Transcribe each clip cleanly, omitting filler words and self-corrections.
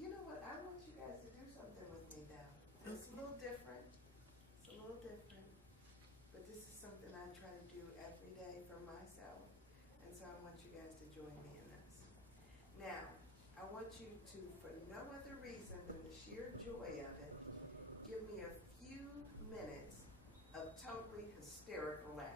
you know what? I want you guys to do something with me now. It's a little different. It's a little different. But this is something I try to do every day for myself. And so I want you guys to join me in this. Now, I want you to, for no other reason than the sheer joy of it, give me a few minutes of totally hysterical laughter.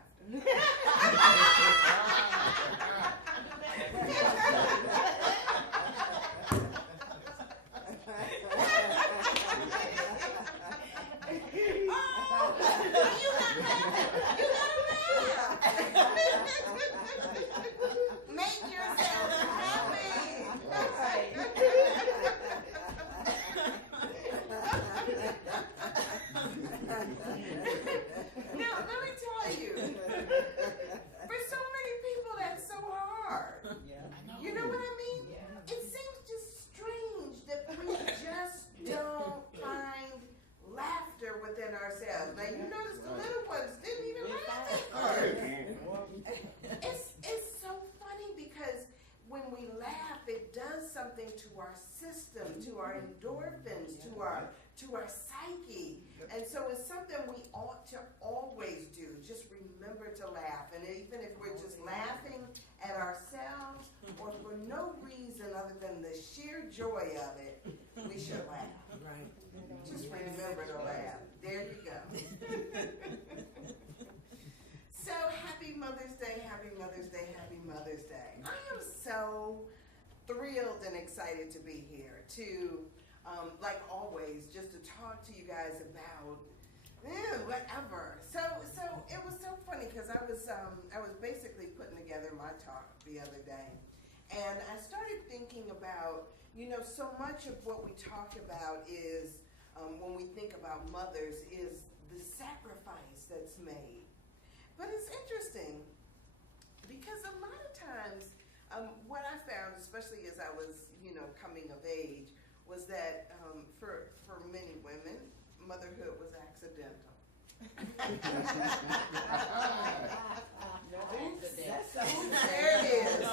Make yourself happy. Now, let me tell you, for so many people, that's so hard. Yeah. You know what I mean? Yeah. It seems just strange that we just don't find laughter within ourselves. Now, you notice the little ones didn't even laugh at first. It's so funny because when we laugh, it does something to our system, to our endorphins, to our psyche. And so it's something we ought to always do. Just remember to laugh. And even if we're just laughing at ourselves or for no reason other than the sheer joy of it, we should laugh. Right. Just remember to laugh. There you go. So happy Mother's Day, happy Mother's Day, happy Mother's Day. I am so thrilled and excited to be here to, like always, just to talk to you guys about whatever. So it was so funny because I was basically putting together my talk the other day, and I started thinking about, you know, so much of what we talk about is, when we think about mothers, is the sacrifice that's made. But it's interesting because a lot of times, what I found, especially as I was, you know, coming of age, was that for many women, motherhood was accidental. There it is.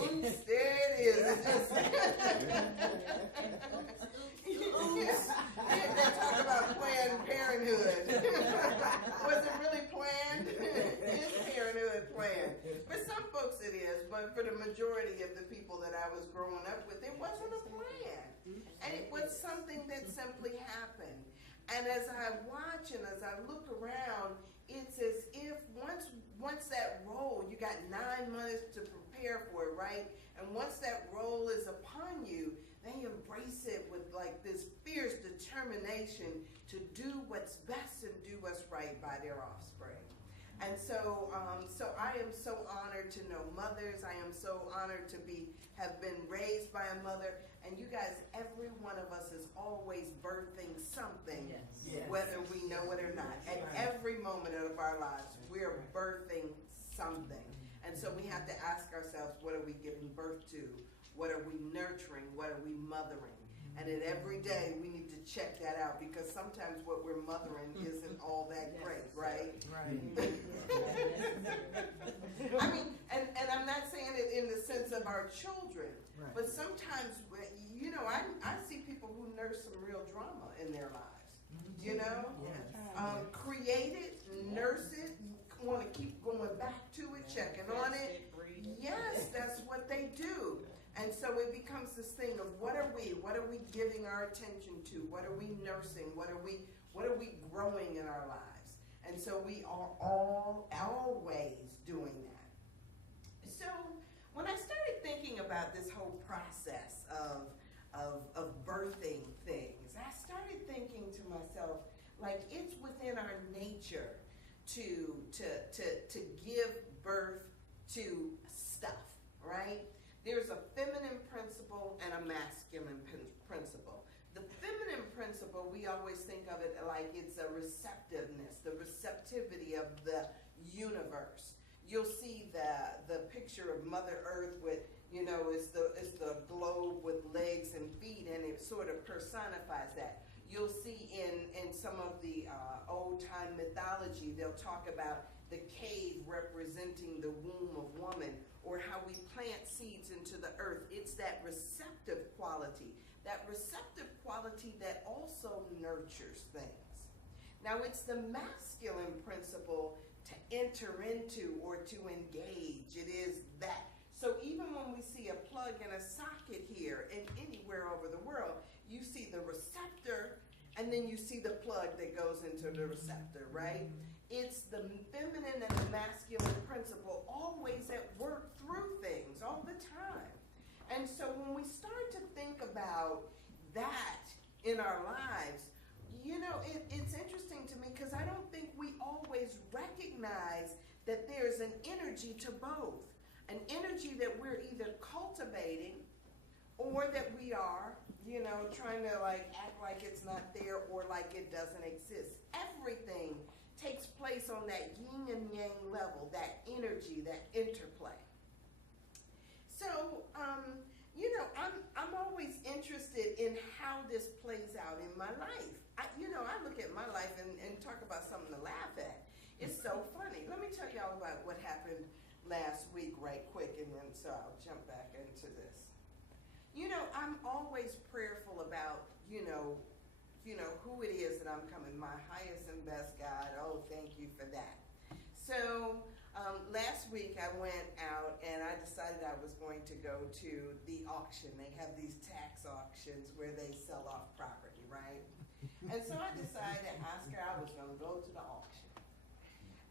Oops, there it is. They talk about Planned Parenthood. Was it really planned? Is parenthood planned? For some folks it is, but for the majority of the people that I was growing up with, it wasn't a plan. And it was something that simply happened. And as I watch and as I look around, it's as if once that role, you got 9 months to prepare for it, right? And once that role is upon you, they embrace it with like this fierce determination to do what's best and do what's right by their offspring. And so, I am so honored to know mothers. I am so honored to have been raised by a mother. And you guys, every one of us is always birthing something, Yes. whether we know it or not. At every moment of our lives, we're birthing something. And so we have to ask ourselves, what are we giving birth to? What are we nurturing? What are we mothering? And then every day we need to check that out because sometimes what we're mothering isn't all that great, right? Right. I mean, and I'm not saying it in the sense of our children, Right. but sometimes, you know, I see people who nurse some real drama in their lives, you know? Yes. Create it, nurse it, want to keep going back to it, checking on it. Yes, that's what they do. And so it becomes this thing of what are we giving our attention to? What are we nursing? What are we growing in our lives? And so we are always doing that. So when I started thinking about this whole process of birthing things, I started thinking to myself, like, it's within our nature to give birth to stuff, right? There's a feminine principle and a masculine principle. The feminine principle, we always think of it like it's a receptiveness, the receptivity of the universe. You'll see the picture of Mother Earth with, you know, it's the globe with legs and feet, and it sort of personifies that. You'll see in some of the old-time mythology, they'll talk about the cave representing the womb of woman, or how we plant seeds into the earth. It's that receptiveness that receptive quality that also nurtures things. Now, it's the masculine principle to enter into or to engage. It is that. So even when we see a plug and a socket here and anywhere over the world, you see the receptor and then you see the plug that goes into the receptor, right? It's the feminine and the masculine principle always at work through things all the time. And so when we start to think about that in our lives, you know, it's interesting to me because I don't think we always recognize that there's an energy to both. An energy that we're either cultivating or that we are, you know, trying to like act like it's not there or like it doesn't exist. Everything takes place on that yin and yang level, that energy, that interplay. So, you know, I'm always interested in how this plays out in my life. I look at my life and talk about something to laugh at. It's so funny. Let me tell y'all about what happened last week right quick, and then so I'll jump back into this. You know, I'm always prayerful about, you know, who it is that I'm coming, my highest and best God. Oh, thank you for that. So last week I went out and I decided I was going to go to the auction. They have these tax auctions where they sell off property, right? And so I decided, Oscar, I was going to go to the auction.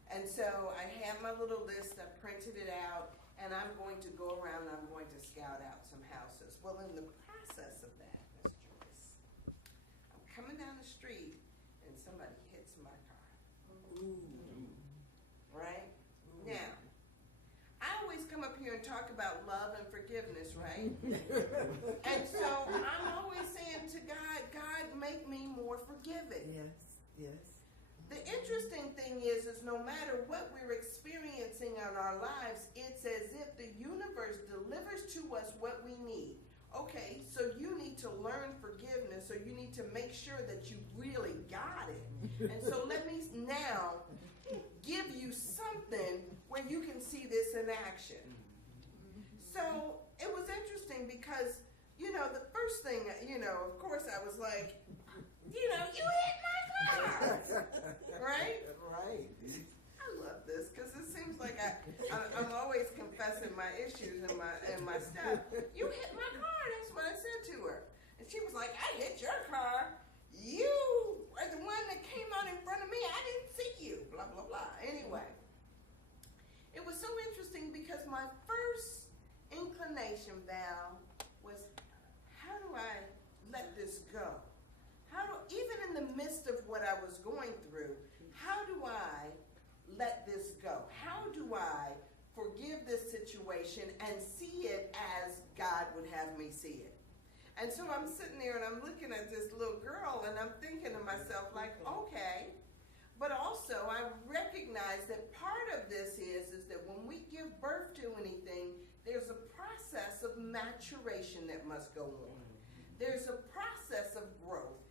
And so I had my little list, I printed it out, and I'm going to go around and I'm going to scout out some houses. Well, in the process of that, Miss Joyce, I'm coming down the street and somebody hits my car. Ooh. Right? Ooh. Now, I always come up here and talk about love and forgiveness, right? And so I'm always saying to God, God, make me more forgiving. Yes, yes. The interesting thing is no matter what we're experiencing in our lives, it's as if the universe delivers to us what we need. Okay, so you need to learn forgiveness, so you need to make sure that you really got it. And so let me now give you something where you can see this in action. So it was interesting because, you know, the first thing, you know, of course I was like, you know, you hit my car, right? Right. I love this because it seems like I'm always confessing my issues and my stuff. You hit my car. That's what I said to her, and she was like, "I hit your car. You are the one that came out in front of me. I didn't see you." Blah blah blah. Anyway, it was so interesting because my first inclination, Val, was, how do I let this go? Even in the midst of what I was going through, how do I let this go? How do I forgive this situation and see it as God would have me see it? And so I'm sitting there and I'm looking at this little girl and I'm thinking to myself like, okay, but also I recognize that part of this is that when we give birth to anything, there's a process of maturation that must go on. There's a process of growth.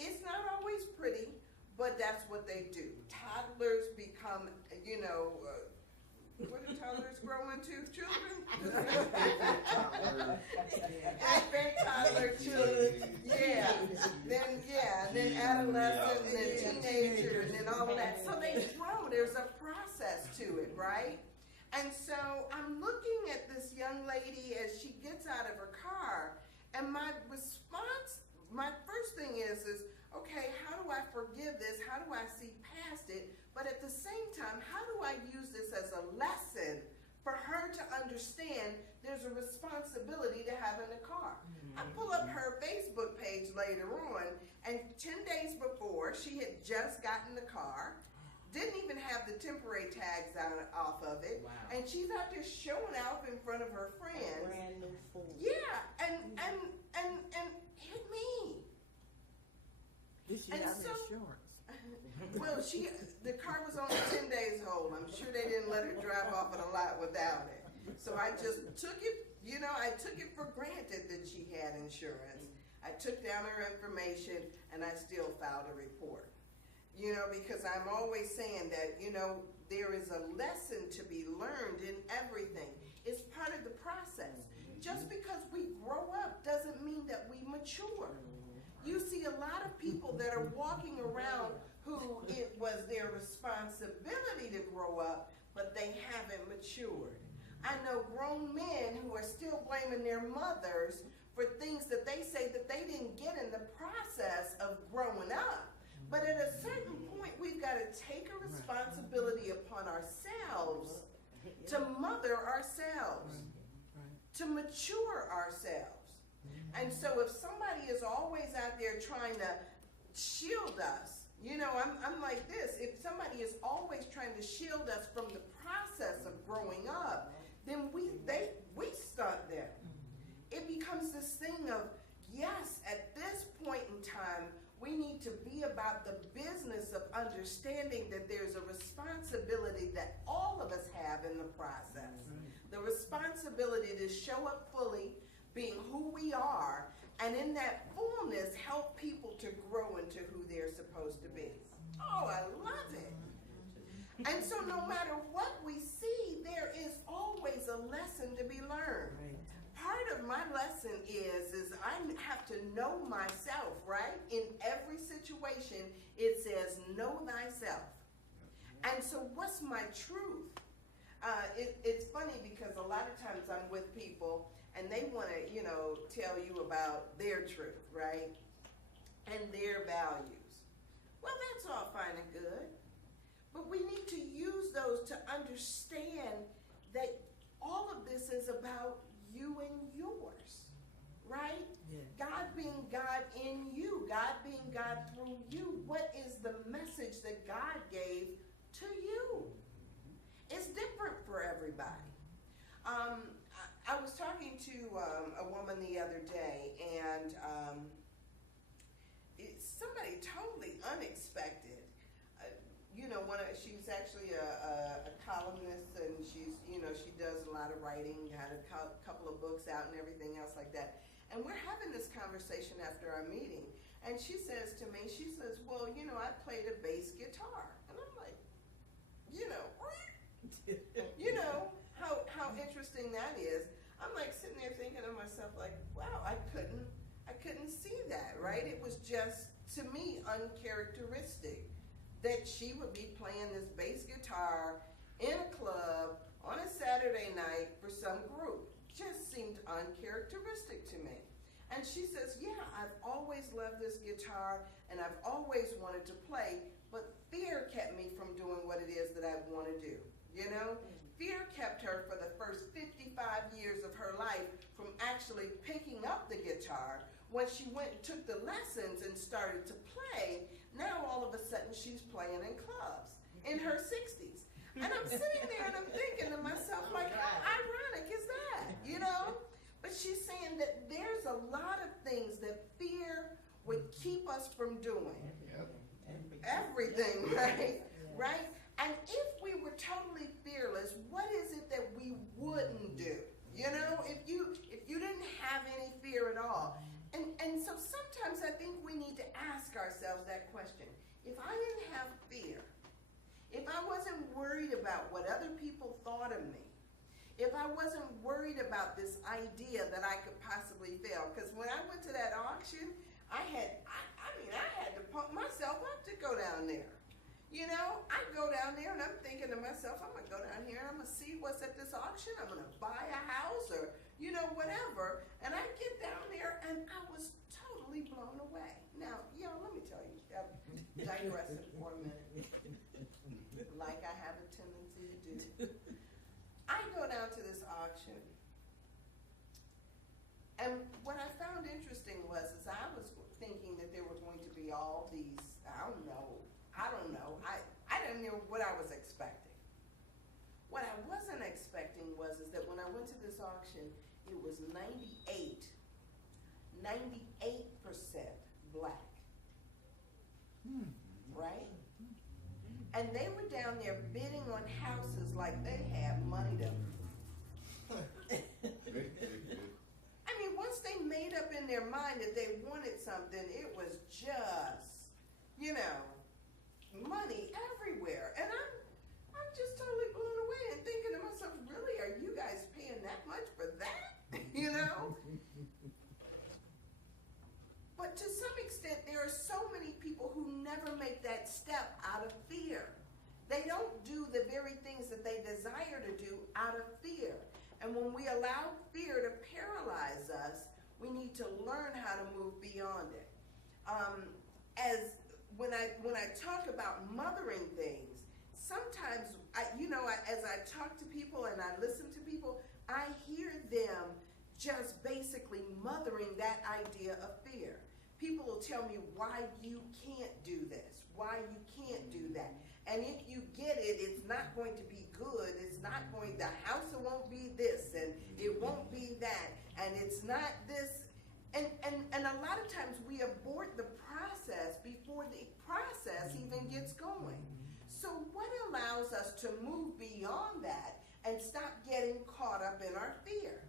It's not always pretty, but that's what they do. Toddlers become, you know, what do toddlers grow into? Children? Infant, toddler, children. Yeah. Then adolescent, and then teenager, and then all of that. So they grow. There's a process to it, right? And so I'm looking at this young lady as she gets out of her car, and my response, my first thing is, okay, how do I forgive this? How do I see past it? But at the same time, how do I use this as a lesson for her to understand there's a responsibility to having a car? I pull up her Facebook page later on, and 10 days before, she had just gotten the car, didn't even have the temporary tags off of it, wow. And she's out there showing off in front of her friends. A brand new fool. Yeah, and hit me. Did she have insurance? Well, the car was only 10 days old. I'm sure they didn't let her drive off of the lot without it. So I just took it, you know, I took it for granted that she had insurance. I took down her information and I still filed a report. You know, because I'm always saying that, you know, there is a lesson to be learned in everything. It's part of the process. Just because we grow up doesn't mean that we mature. a lot of people that are walking around who it was their responsibility to grow up, but they haven't matured. I know grown men who are still blaming their mothers for things that they say that they didn't get in the process of growing up. But at a certain point, we've got to take a responsibility upon ourselves to mother ourselves, to mature ourselves. And so if somebody is always out there trying to shield us, you know, I'm like this. If somebody is always trying to shield us from the process of growing up, then we stunt them. It becomes this thing of, yes, at this point in time, we need to be about the business of understanding that there's a responsibility that all of us have in the process. The responsibility to show up fully, being who we are, and in that fullness, help people to grow into who they're supposed to be. Oh, I love it. And so no matter what we see, there is always a lesson to be learned. Part of my lesson is I have to know myself, right? In every situation, it says, know thyself. And so what's my truth? It's funny because a lot of times I'm with people and they want to, you know, tell you about their truth, right? And their values. Well, that's all fine and good. But we need to use those to understand that all of this is about you and yours, right? Yeah. God being God in you, God being God through you. What is the message that God gave to you? It's different for everybody. I was talking to a woman the other day, and it's somebody totally unexpected. You know, she's actually a columnist, and she's, you know, she does a lot of writing, had a couple of books out and everything else like that. And we're having this conversation after our meeting, and she says to me, she says, well, you know, I played a bass guitar. And I'm like, you know, you know, how interesting that is. I'm like sitting there thinking to myself, like, wow, I couldn't see that, right? It was just, to me, uncharacteristic that she would be playing this bass guitar in a club on a Saturday night for some group. Just seemed uncharacteristic to me. And she says, yeah, I've always loved this guitar and I've always wanted to play, but fear kept me from doing what it is that I want to do, you know? Fear kept her for the first 55 years of her life from actually picking up the guitar. When she went and took the lessons and started to play, now all of a sudden she's playing in clubs in her 60s. And I'm sitting there and I'm thinking to myself, like, how ironic is that, you know? But she's saying that there's a lot of things that fear would keep us from doing. Everything, right? Right? And if we were totally fearless, what is it that we wouldn't do? You know, if you didn't have any fear at all. And so sometimes I think we need to ask ourselves that question. If I didn't have fear, if I wasn't worried about what other people thought of me, if I wasn't worried about this idea that I could possibly fail, because when I went to that auction, I had to pump myself up to go down there. You know, I go down there and I'm thinking to myself, I'm going to go down here and I'm going to see what's at this auction. I'm going to buy a house or, you know, whatever. And I get down there and I was totally blown away. Now, y'all, let me tell you, I'm digressing for a minute, like I have a tendency to do. I go down to this auction, and what I found interesting was I was thinking that there were going to be all these, I don't know, I didn't know what I was expecting. What I wasn't expecting is that when I went to this auction, it was 98% black, right? And they were down there bidding on houses like they had money to. I mean, once they made up in their mind that they wanted something, it was just, you know, money everywhere. And I'm just totally blown away and thinking to myself, really, are you guys paying that much for that? You know? But to some extent, there are never make that step out of fear. They don't do the very things that they desire to do out of fear. And when we allow fear to paralyze us, we need to learn how to move beyond it. When I talk about mothering things, sometimes as I talk to people and I listen to people, I hear them just basically mothering that idea of fear. People will tell me why you can't do this, why you can't do that. And if you get it, it's not going to be good. It's not going, the house won't be this, and it won't be that, and it's not this. And a lot of times we abort the process before the process even gets going. So what allows us to move beyond that and stop getting caught up in our fear?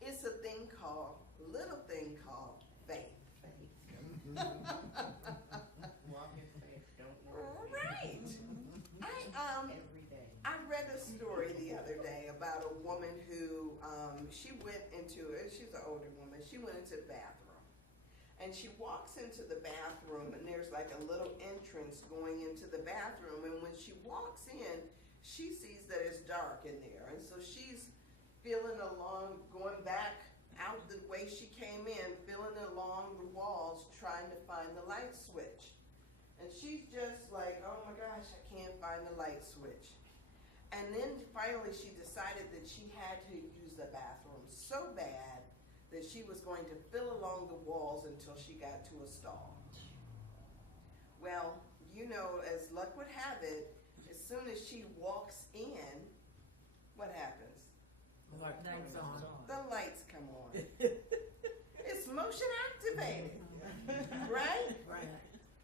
It's a little thing called faith. Walk in faith, don't worry. Right. Every day. I read a story the other day about a woman who she went into it. She's an older woman. She went into the bathroom, and she walks into the bathroom, and there's like a little entrance going into the bathroom. And when she walks in, she sees that it's dark in there, and so she's feeling along, going back out the way she came in, feeling along the walls, trying to find the light switch. And she's just like, oh my gosh, I can't find the light switch. And then finally she decided that she had to use the bathroom so bad that she was going to fill along the walls until she got to a stall. Well, as luck would have it, as soon as she walks in, what happens? Lights on. The lights come on. It's motion activated, right? Right.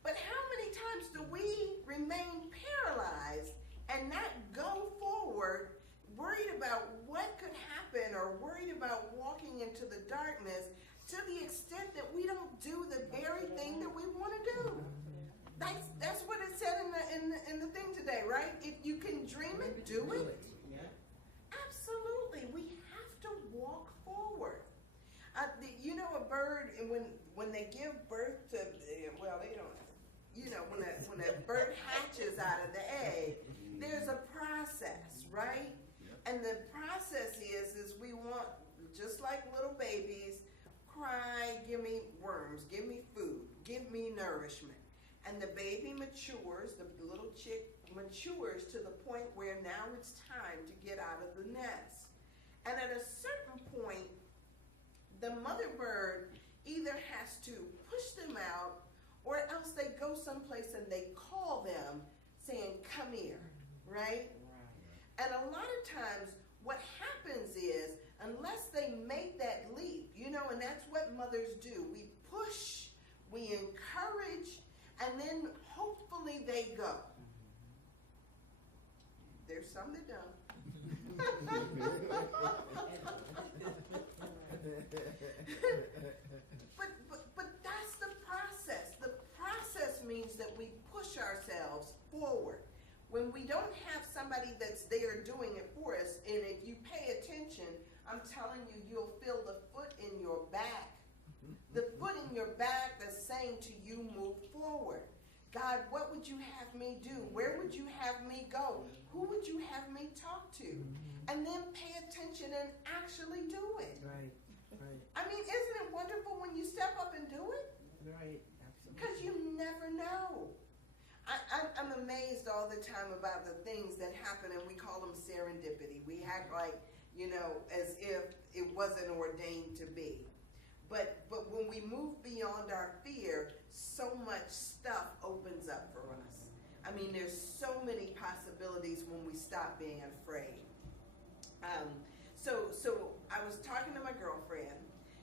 But how many times do we remain paralyzed and not go forward, worried about what could happen or worried about walking into the darkness to the extent that we don't do the very thing that we want to do? That's what it said in the thing today, right? If you can dream it, do it. Absolutely, we have to walk forward. A bird, when they give birth to, well, they don't. When a bird hatches out of the egg, there's a process, right? And the process is we want, just like little babies, cry, give me worms, give me food, give me nourishment. And the baby matures, the little chick matures to the point where now it's time to get out of the nest. And at a certain point, the mother bird either has to push them out, or else they go someplace and they call them saying, come here, right? And a lot of times what happens is, unless they make that leap, and that's what mothers do. We push, we encourage, and then hopefully they go. There's some that don't. But that's the process. The process means that we push ourselves forward. When we don't have somebody that's there doing it for us, and if you pay attention, I'm telling you, you'll feel the foot in your back. The foot in your back that's saying to you, move forward. God, what would you have me do? Where would you have me go? Who would you have me talk to? And then pay attention and actually do it. Right. I mean, isn't it wonderful when you step up and do it? Right. Absolutely. Because you never know. I'm amazed all the time about the things that happen, and we call them serendipity. We act like, as if it wasn't ordained to be. But when we move beyond our fear, so much stuff opens up for us. I mean, there's so many possibilities when we stop being afraid. So I was talking to my girlfriend.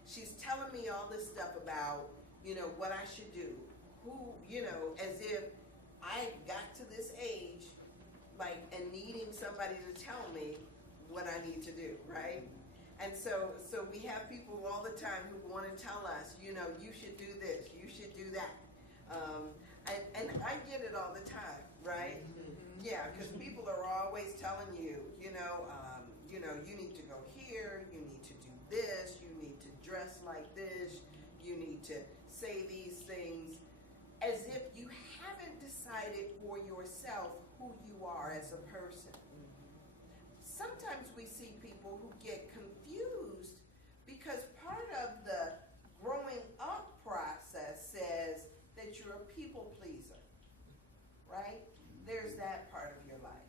She's telling me all this stuff about, what I should do. As if I got to this age, and needing somebody to tell me what I need to do, right? And so we have people all the time who want to tell us, you should do this, you should do that. And I get it all the time, right? Yeah, because people are always telling you, you need to go here, you need to do this, you need to dress like this, you need to say these things, as if you for yourself who you are as a person. Sometimes we see people who get confused because part of the growing up process says that you're a people pleaser, right? There's that part of your life.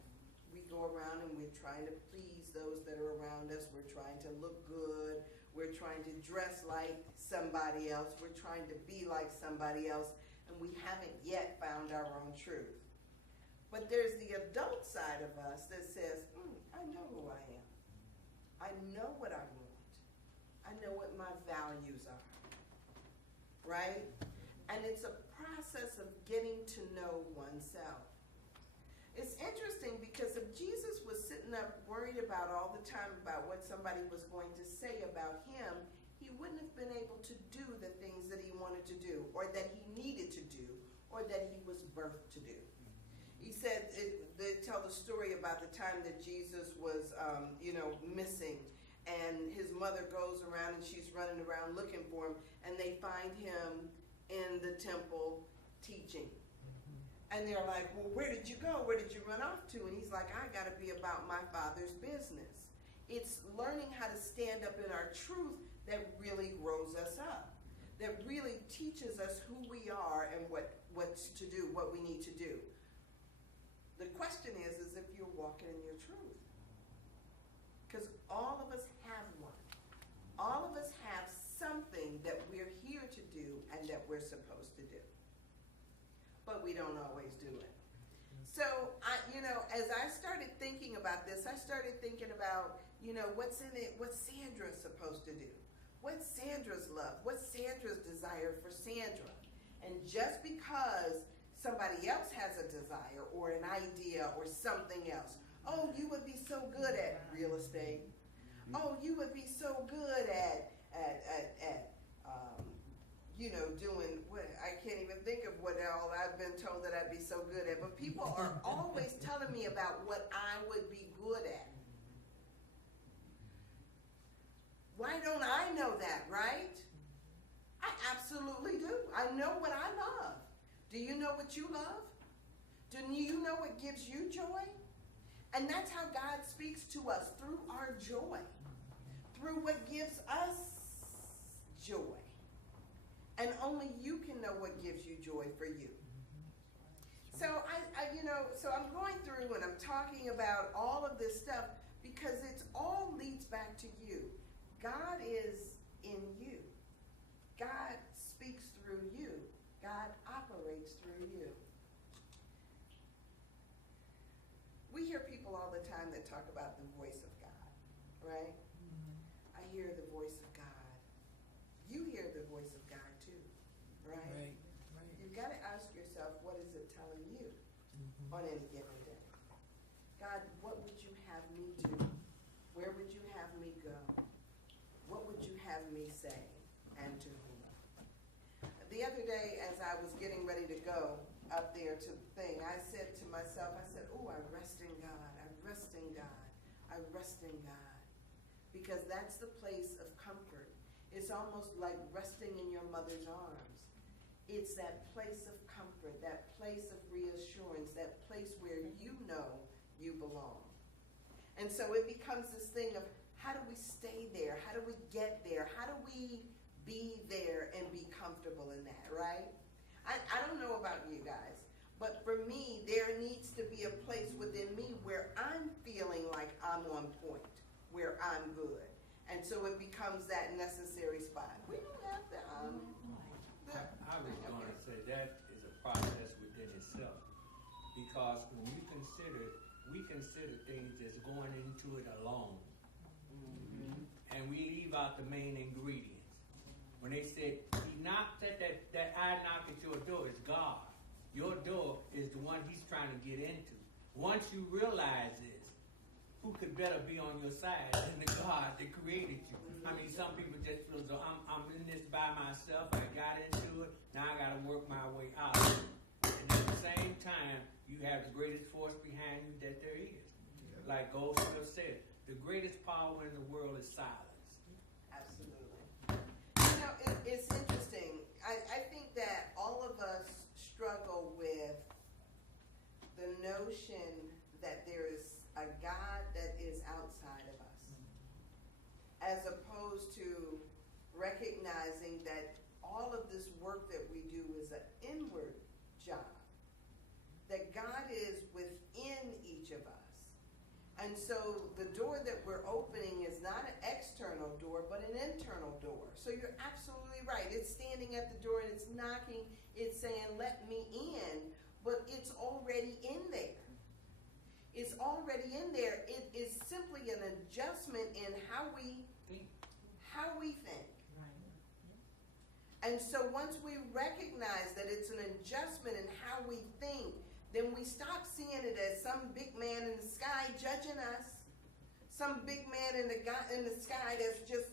We go around and we're trying to please those that are around us. We're trying to look good. We're trying to dress like somebody else. We're trying to be like somebody else, and we haven't yet found our own truth. But there's the adult side of us that says, I know who I am. I know what I want. I know what my values are, right? And it's a process of getting to know oneself. It's interesting because if Jesus was sitting up worried about all the time about what somebody was going to say about him, he wouldn't have been able to do the things that he wanted to do, or that he needed to do, or that he was birthed to do. He said, they tell the story about the time that Jesus was, missing, and his mother goes around and she's running around looking for him, and they find him in the temple teaching. And they're like, well, where did you go? Where did you run off to? And he's like, I got to be about my Father's business. It's learning how to stand up in our truth that really grows us up, that really teaches us who we are and what's to do, what we need to do. The question is if you're walking in your truth. Because all of us have one. All of us have something that we're here to do and that we're supposed to do. But we don't always do it. So, as I started thinking about this, I started thinking about, what's in it, what Sandra's supposed to do. What's Sandra's love? What's Sandra's desire for Sandra? And just because somebody else has a desire or an idea or something else. Oh, you would be so good at real estate. Oh, you would be so good at doing what, I can't even think of what all I've been told that I'd be so good at. But people are always telling me about what I would be good at. Why don't I know that, right? I absolutely do. I know what I love. Do you know what you love? Do you know what gives you joy? And that's how God speaks to us, through our joy, through what gives us joy. And only you can know what gives you joy for you. So so I'm going through and I'm talking about all of this stuff because it all leads back to you. God is in you. God speaks through you. God operates through you. We hear people all the time that talk about the voice of God, right? I hear the voice of God. You hear the voice of God too, right? You've got to ask yourself, what is it telling you on any given day? God, what would you have me do? Where would you have me go? What would you have me say, and to whom? The other day, as I was getting ready to go up there to the thing, I said to myself, I rest in God. I rest in God. I rest in God. Because that's the place of comfort. It's almost like resting in your mother's arms. It's that place of comfort, that place of reassurance, that place where you know you belong. And so it becomes this thing of, how do we stay there? How do we get there? How do we be there and be comfortable in that, right? I don't know about you guys, but for me, there needs to be a place within me where I'm feeling like I'm on point, where I'm good. And so it becomes that necessary spot. We don't have to, I was going to say that is a process within itself. Because when we consider things as going into it alone. And we leave out the main ingredients. When they said, he knocked at that I knock at your door, is God. Your door is the one he's trying to get into. Once you realize this, who could better be on your side than the God that created you? I mean, some people just feel as though I'm in this by myself, I got into it, now I got to work my way out. And at the same time, you have the greatest force behind you that there is. Like Goldsmith said, the greatest power in the world is silence. Absolutely. It's interesting. I think that all of us struggle with notion that there is a God that is outside of us, as opposed to recognizing that all of this work that we do is an inward job, that God is within each of us. And so the door that we're opening is not an external door, but an internal door. So you're absolutely right. It's standing at the door and it's knocking. It's saying, let me in, but it's already in there. It's already in there. It is simply an adjustment in how we think. And so once we recognize that it's an adjustment in how we think, then we stop seeing it as some big man in the sky judging us, some big man in the sky that's just,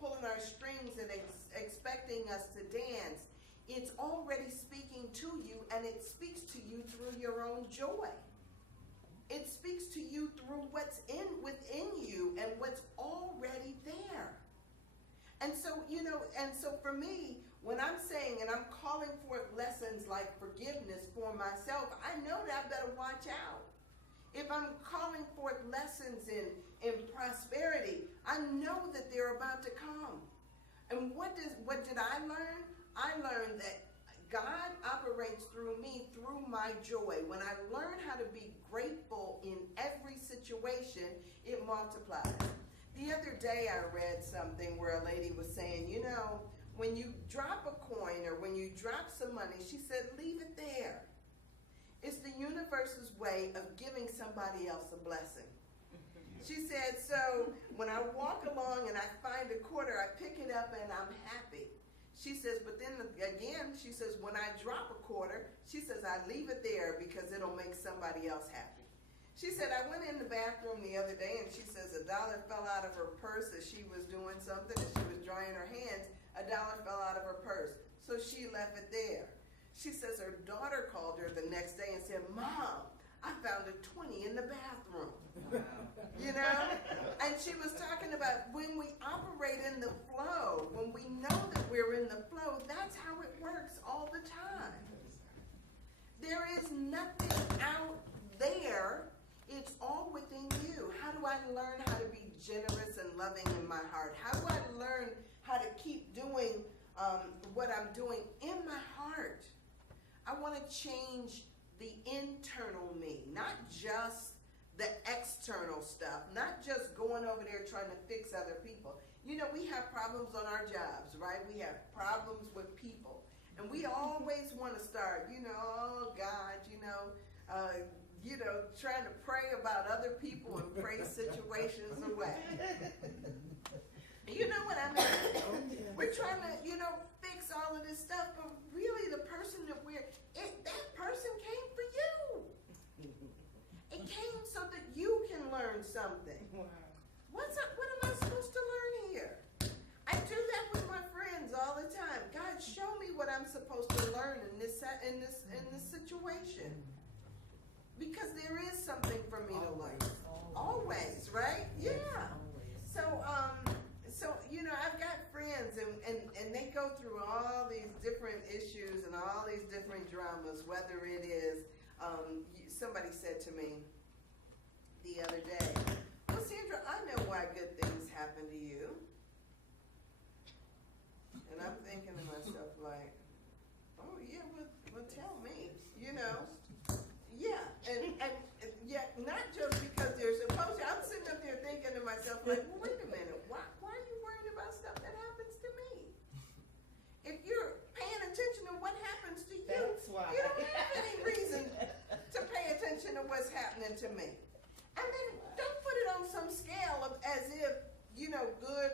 pulling our strings and expecting us to dance. It's already speaking to you, and it speaks to you through your own joy. It speaks to you through what's within you and what's already there. And so, for me, when I'm saying and I'm calling forth lessons like forgiveness for myself, I know that I better watch out. If I'm calling forth lessons in prosperity, I know that they're about to come. And what did I learn? I learned that God operates through me, through my joy. When I learn how to be grateful in every situation, it multiplies. The other day I read something where a lady was saying, when you drop a coin or when you drop some money, she said, leave it there. It's the universe's way of giving somebody else a blessing. She said, so when I walk along and I find a quarter, I pick it up and I'm happy. She says, but then again, she says, when I drop a quarter, she says, I leave it there because it'll make somebody else happy. She said, I went in the bathroom the other day and she says $1 fell out of her purse as she was doing something, as she was drying her hands, $1 fell out of her purse. So she left it there. She says her daughter called her the next day and said, Mom, I found a 20 in the bathroom. And she was talking about when we operate in the flow, when we know that we're in the flow, that's how it works all the time. There is nothing out there. It's all within you. How do I learn how to be generous and loving in my heart? How do I learn how to keep doing what I'm doing in my heart? I want to change the internal me, not just the external stuff, not just going over there trying to fix other people. We have problems on our jobs, right? We have problems with people. And we always want to start, oh God, trying to pray about other people and pray situations away. You know what I mean? We're trying to, fix all of this stuff, but really the person that that person came for you. It came so that you can learn something. What am I supposed to learn here? I do that with my friends all the time. God, show me what I'm supposed to learn in this situation. Because there is something for me to learn. Always, right? Yeah. So I've got friends and they go through all these different issues and all these different dramas, whether it is, somebody said to me the other day, well, Sandra, I know why good things happen to you. And I'm thinking to myself like, oh yeah, well tell me, Yeah, and yeah, not just because they're supposed to. I'm sitting up there thinking to myself like, well, wait a minute, why are you worrying about stuff that happens to me? If you're paying attention to what happens to you, That's why. you don't have any reason to pay attention to what's happening to me. And then don't put it on some scale of as if,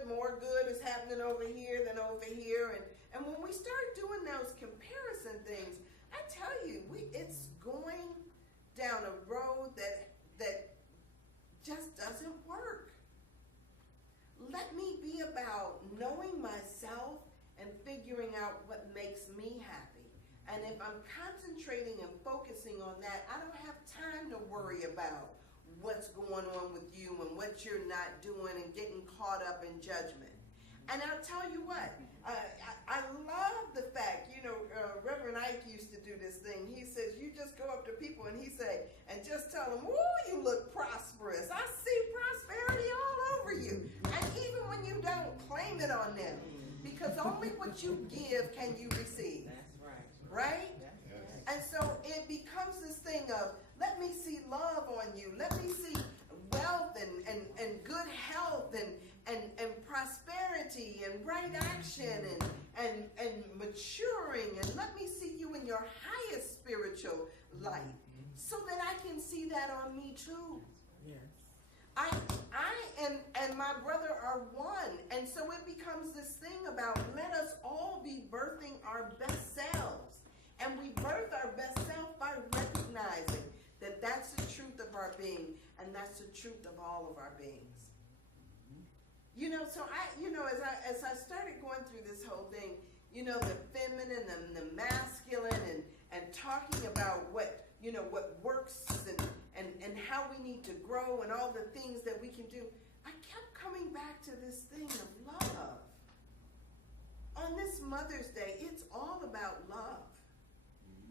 more good is happening over here than over here. And when we start doing those comparison things, I tell you, it's going down a road that just doesn't work. Let me be about knowing myself and figuring out what makes me happy. And if I'm concentrating and focusing on that, I don't have time to worry about what's going on with you and what you're not doing and getting caught up in judgment. And I'll tell you what, I love the fact, Reverend Ike used to do this thing. He says, you just go up to people and what you give can you receive, That's right. right? That's right. And so it becomes this thing of, let me see love on you. Let me see wealth and good health and prosperity and right action and maturing. And let me see you in your highest spiritual light so that I can see that on me too. Yes. I and my brother are one. And so it becomes this thing about, let us all be birthing our best selves. And we birth our best self by recognizing that that's the truth of our being, and that's the truth of all of our beings. You know, so as I started going through this whole thing, you know, the feminine and the masculine and talking about what works and how we need to grow and all the things that we can do, I kept coming back to this thing of love. On this Mother's Day, it's all about love.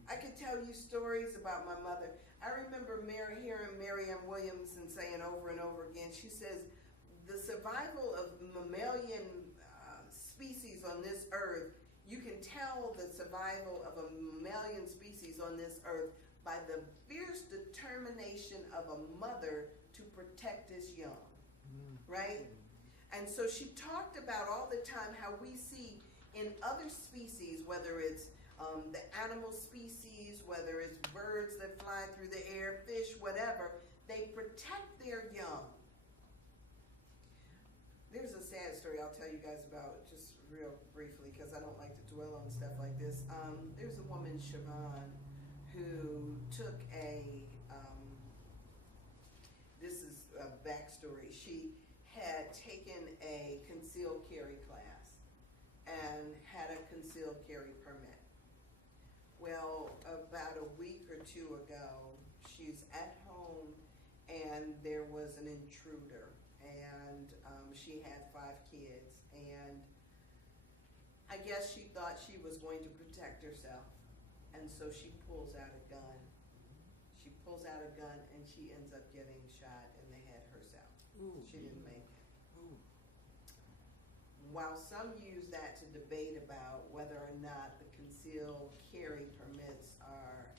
I could tell you stories about my mother. I remember hearing Marianne Williamson saying over and over again, she says, the survival of mammalian species on this earth, you can tell the survival of a mammalian species on this earth by the fierce determination of a mother to protect its young, right? And so she talked about all the time how we see in other species, whether it's the animal species, whether it's birds that fly through the air, fish, whatever, they protect their young. There's a sad story I'll tell you guys about just real briefly because I don't like to dwell on stuff like this. There's a woman, Siobhan, who took this is a backstory. She had taken a concealed carry class and had a concealed carry permit. Well, about a week or two ago, she's at home and there was an intruder, and she had 5 kids, and I guess she thought she was going to protect herself, and so she pulls out a gun. She pulls out a gun and she ends up getting shot in the head herself. Ooh. She didn't make it. Ooh. While some use that to debate about whether or not the concealed carry permits are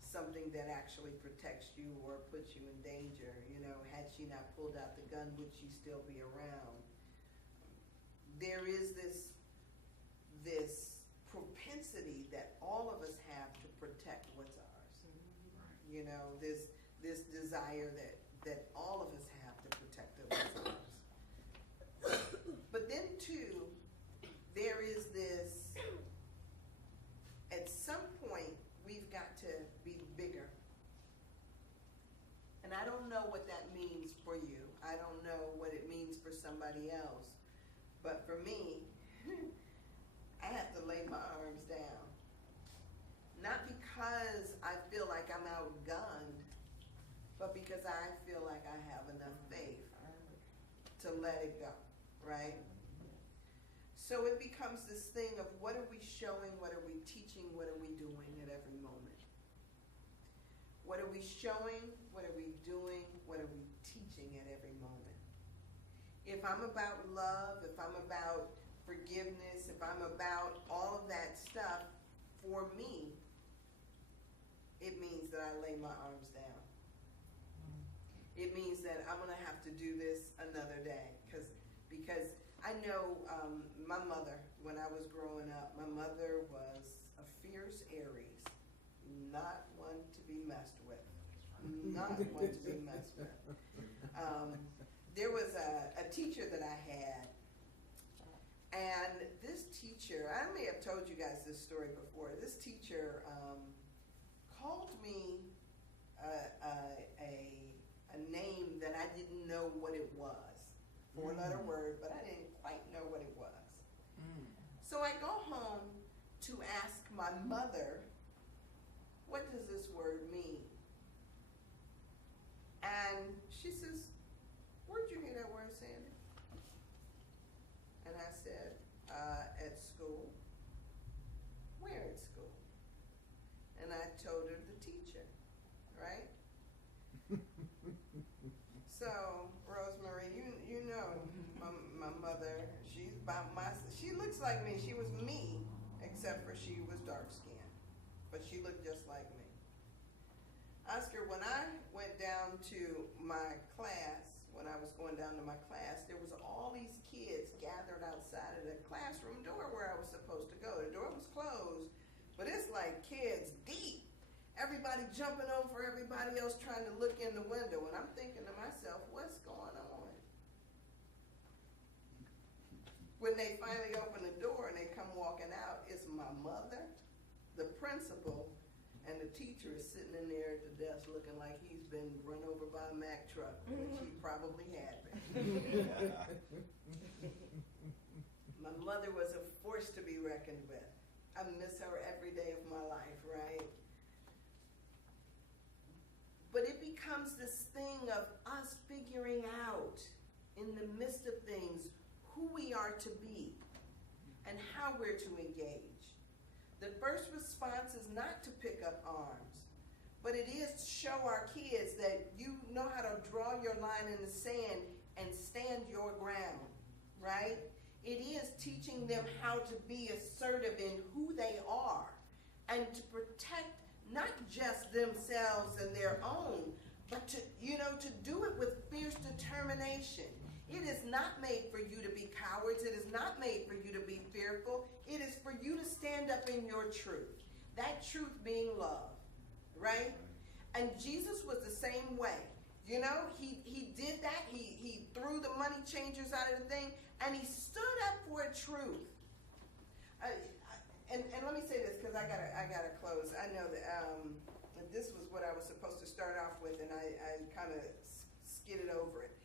something that actually protects you or puts you in danger, you know, had she not pulled out the gun, would she still be around? There is this propensity that all of us have to protect what's ours. You know, this desire that all of us have to protect what's ours. But then too, there is this, at some point, we've got to be bigger. And I don't know what that means for you. I don't know what it means for somebody else. But for me, I have to lay my arms down. Not because I feel like I'm outgunned, but because I feel like I have enough faith to let it go, right? So it becomes this thing of what are we showing, what are we teaching, what are we doing at every moment? What are we showing, what are we doing, what are we teaching at every moment? If I'm about love, if I'm about forgiveness, if I'm about all of that stuff, for me, it means that I lay my arms down. It means that I'm gonna have to do this another day, because I know my mother, when I was growing up, my mother was a fierce Aries, not one to be messed with, not one to be messed with. There was a teacher that I had, and this teacher, I may have told you guys this story before, this teacher called me a name that I didn't know what it was. 4-letter word, but I didn't quite know what it was. So I go home to ask my mother, what does this word mean? And she says, where'd you hear that word, Sandra? And I said, at school. Where at school? And I told her the teacher, right? So, Rosemary, you know, my mother, She looks like me. She was me, except for she was dark skinned. But she looked just like me. Oscar, when I went down to my class, when I was going down to my class, there was all these kids gathered outside of the classroom door where I was supposed to go. The door was closed, but it's like kids deep. Everybody jumping over everybody else trying to look in the window. And I'm thinking to myself, what's going on? When they finally open the door and they come walking out, it's my mother, the principal, and the teacher is sitting in there at the desk looking like he's been run over by a Mack truck, which he probably had been. My mother was a force to be reckoned with. I miss her every day of my life, right? But it becomes this thing of us figuring out in the midst of things who we are to be and how we're to engage. The first response is not to pick up arms, but it is to show our kids that you know how to draw your line in the sand and stand your ground, right? It is teaching them how to be assertive in who they are and to protect not just themselves and their own, but to do it with fierce determination. It is not made for you to be cowards. It is not made for you to be fearful. It is for you to stand up in your truth. That truth being love, right? And Jesus was the same way. He did that. He threw the money changers out of the thing, and he stood up for a truth. And let me say this because I gotta close. I know that this was what I was supposed to start off with, and I kind of skidded over it.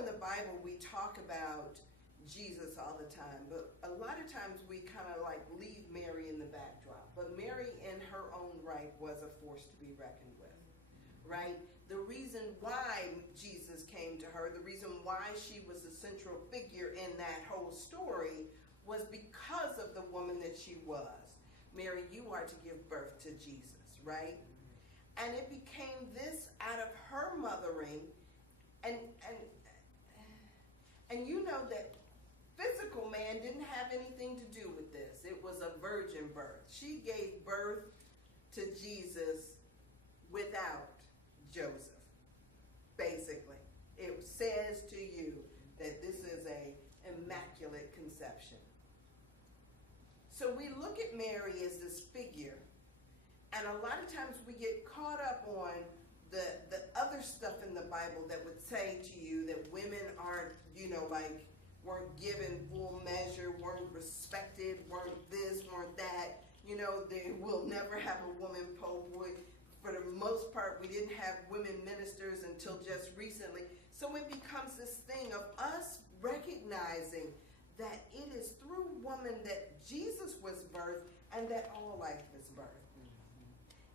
In the Bible we talk about Jesus all the time, but a lot of times we kind of like leave Mary in the backdrop. But Mary in her own right was a force to be reckoned with, right? The reason why Jesus came to her, the reason why she was the central figure in that whole story was because of the woman that she was. Mary, you are to give birth to Jesus, right? And it became this out of her mothering, and you know that physical man didn't have anything to do with this. It was a virgin birth. She gave birth to Jesus without Joseph, basically. It says to you that this is an immaculate conception. So we look at Mary as this figure, and a lot of times we get caught up on the other stuff in the Bible that would say to you that women aren't, weren't given full measure, weren't respected, weren't this, weren't that. They will never have a woman pope. For the most part, we didn't have women ministers until just recently. So it becomes this thing of us recognizing that it is through woman that Jesus was birthed and that all life is birthed.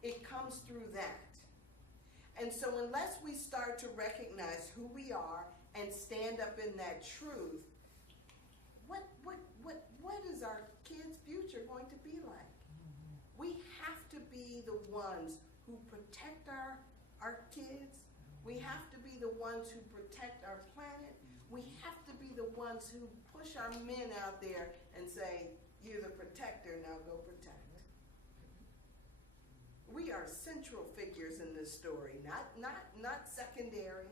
It comes through that. And so unless we start to recognize who we are and stand up in that truth, what is our kids' future going to be like? We have to be the ones who protect our kids. We have to be the ones who protect our planet. We have to be the ones who push our men out there and say, you're the protector, now go protect. We are central figures in this story, not secondary.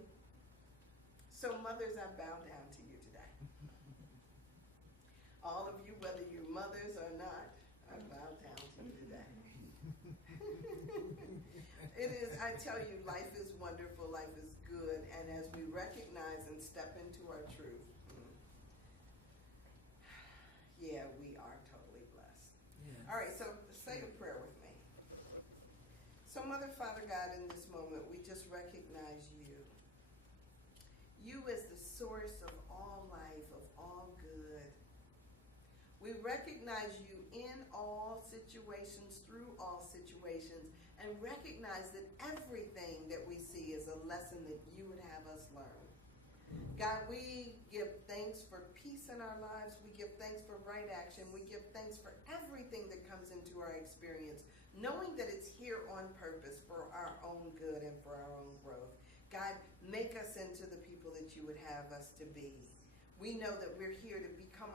So mothers, I bow down to you today. All of you, whether you're mothers or not, I bow down to you today. It is, I tell you, life is wonderful, life is good, and as we recognize and step into our truth, yeah, we are totally blessed. Yes. All right, so say a prayer with me. So Mother, Father God, in this moment, we just recognize you. You as the source of all life, of all good. We recognize you in all situations, through all situations, and recognize that everything that we see is a lesson that you would have us learn. God, we give thanks for peace in our lives. We give thanks for right action. We give thanks for everything that comes into our experience, knowing that it's here on purpose for our own good and for our own growth. God, make us into the people that you would have us to be. We know that we're here to become